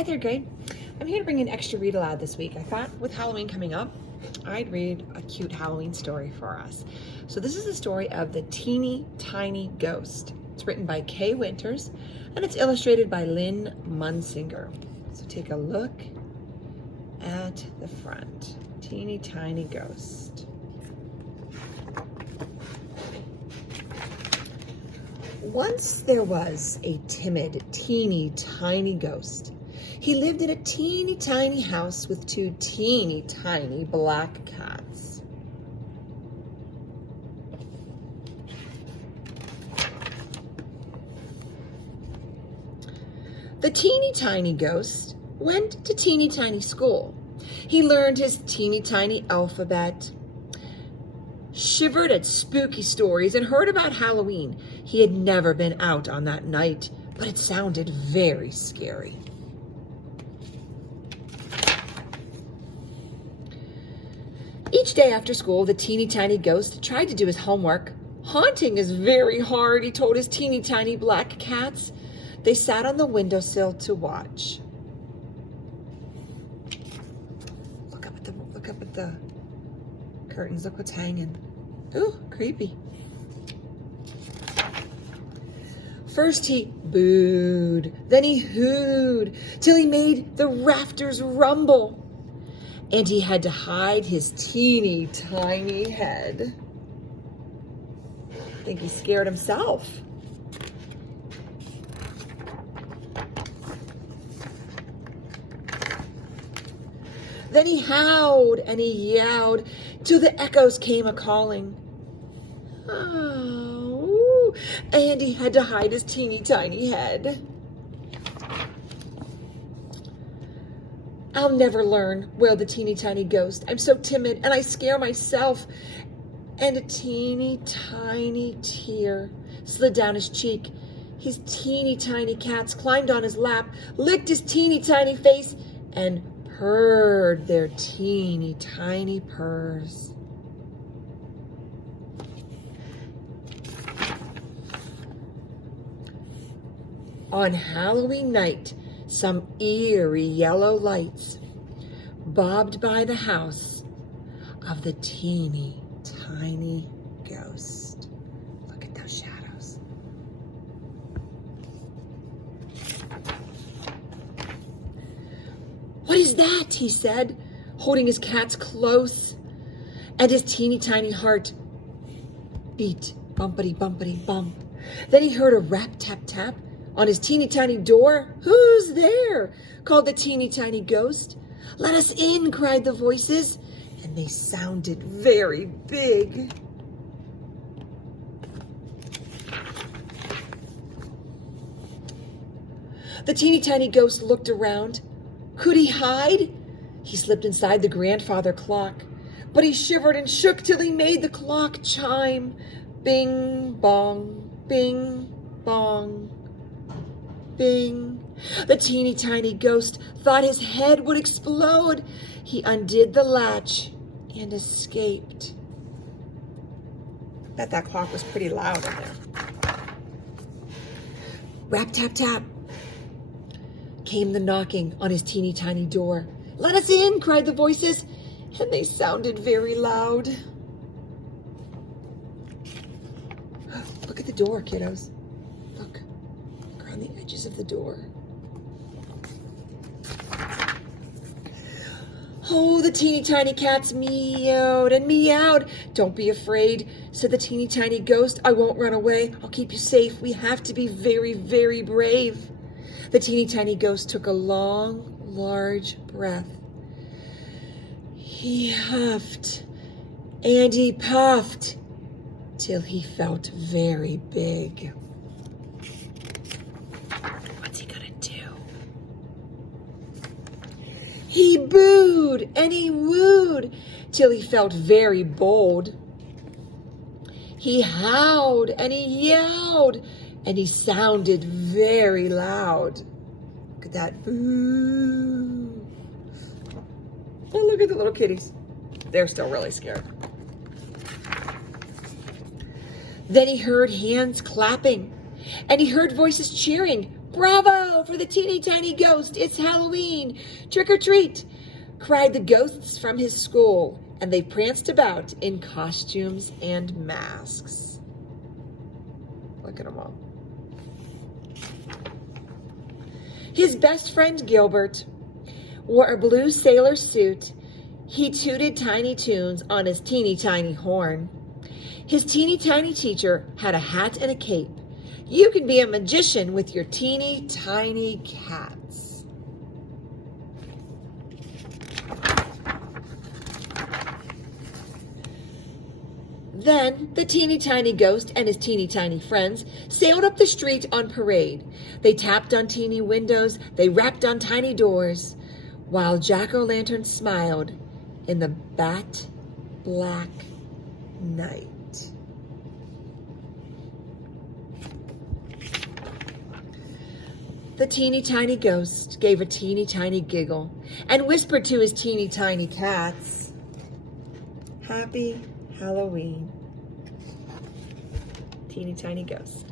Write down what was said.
Hi, third grade. I'm here to bring an extra read aloud this week. I thought with Halloween coming up, I'd read a cute Halloween story for us. So this is the story of The Teeny Tiny Ghost. It's written by Kay Winters and it's illustrated by Lynn Munsinger. So take a look at the front. Teeny Tiny Ghost. Once there was a timid, teeny tiny ghost. He lived in a teeny tiny house with two teeny tiny black cats. The teeny tiny ghost went to teeny tiny school. He learned his teeny tiny alphabet, shivered at spooky stories, and heard about Halloween. He had never been out on that night, but it sounded very scary. Each day after school, the teeny tiny ghost tried to do his homework. Haunting is very hard, he told his teeny tiny black cats. They sat on the windowsill to watch. Look up at the curtains. Look what's hanging. Ooh, creepy. First he booed, then he hooed, till he made the rafters rumble. And he had to hide his teeny tiny head. I think he scared himself. Then he howled and he yowled till the echoes came a-calling. Oh, and he had to hide his teeny tiny head. I'll never learn, wailed the teeny tiny ghost. I'm so timid and I scare myself. And a teeny tiny tear slid down his cheek. His teeny tiny cats climbed on his lap, licked his teeny tiny face, and purred their teeny tiny purrs. On Halloween night, some eerie yellow lights bobbed by the house of the teeny tiny ghost. Look at those shadows. What is that? He said, holding his cats close, and his teeny tiny heart beat bumpity bumpity bump. Then he heard a rap tap tap on his teeny tiny door. Who's there? Called the teeny tiny ghost. Let us in, cried the voices, and they sounded very big. The teeny tiny ghost looked around. Could he hide? He slipped inside the grandfather clock, but he shivered and shook till he made the clock chime. Bing, bong, bing, bong, bing. The teeny tiny ghost thought his head would explode. He undid the latch and escaped. I bet that clock was pretty loud in there. Rap, tap, tap. Came the knocking on his teeny tiny door. Let us in, cried the voices, and they sounded very loud. Look at the door, kiddos. Look, around the edges of the door. Oh, the teeny tiny cats meowed and meowed. Don't be afraid, said the teeny tiny ghost. I won't run away. I'll keep you safe. We have to be very, very brave. The teeny tiny ghost took a long, large breath. He huffed and he puffed till he felt very big. What's he gonna do? He booed and he wooed till he felt very bold. He howled and he yowled and he sounded very loud. Look at that. Boo. Oh, look at the little kitties. They're still really scared. Then he heard hands clapping and he heard voices cheering. "Bravo for the teeny tiny ghost! It's Halloween! Trick or treat!" cried the ghosts from his school, and they pranced about in costumes and masks. Look at them all. His best friend Gilbert wore a blue sailor suit. He tooted tiny tunes on his teeny tiny horn. His teeny tiny teacher had a hat and a cape. You can be a magician with your teeny tiny cats. Then the teeny tiny ghost and his teeny tiny friends sailed up the street on parade. They tapped on teeny windows, they rapped on tiny doors, while jack-o'-lantern smiled in the bat black night. The teeny tiny ghost gave a teeny tiny giggle and whispered to his teeny tiny cats, "Happy Halloween." Teeny tiny ghost.